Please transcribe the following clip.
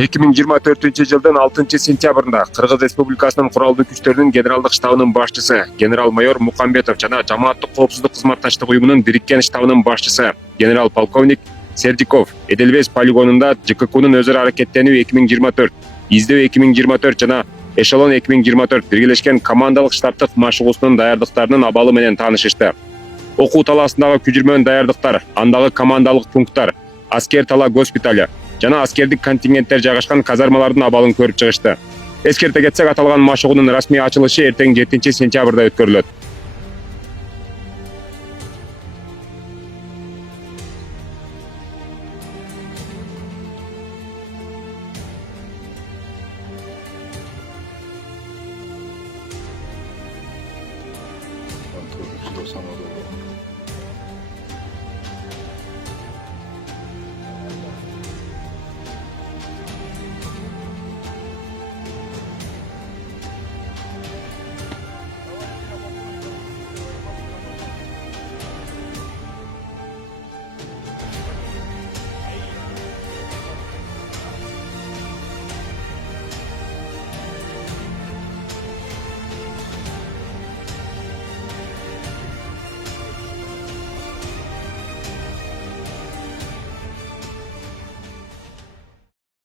2024-жылдын 6-сентябрында Кыргыз Республикасынын куралдуу күчтөрүнүн генералдык штабынын башчысы генерал-майор Мукамбетов жана Жамааттык коопсуздук кызматташтык уюмунун бириккен штабынын башчысы генерал-полковник Сердиков Эделбес полигонунда ЖККнын өзара аракеттенүү 2024, издөө 2024 жана эшелон 2024 биргелешкен командалык штабтык машыгуусунун даярдыктарынын абалы менен таанышышты. Окуу талаасындагы күжүрмөн даярдыктар, андагы командалык пункттар, аскер тала госпиталю жана аскердик контингенттер жайгашкан казармалардын абалын көрүп чыгышты. Эскерте кетсек, аталган машыгуунун расмий ачылышы эртең 7-сентябрда өткөрүлөт. Самодол.